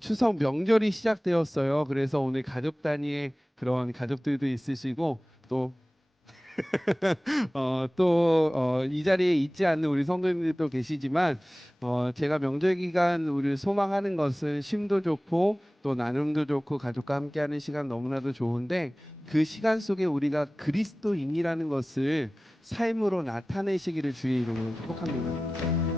추석 명절이 시작되었어요. 그래서 오늘 가족 단위의 그런 가족들도 있으시고 또 이 자리에 있지 않는 우리 성도님들도 계시지만 제가 명절 기간 우리 소망하는 것은 쉼도 좋고 또 나눔도 좋고 가족과 함께하는 시간 너무나도 좋은데 그 시간 속에 우리가 그리스도인이라는 것을 삶으로 나타내시기를 주의 이름으로 축복합니다.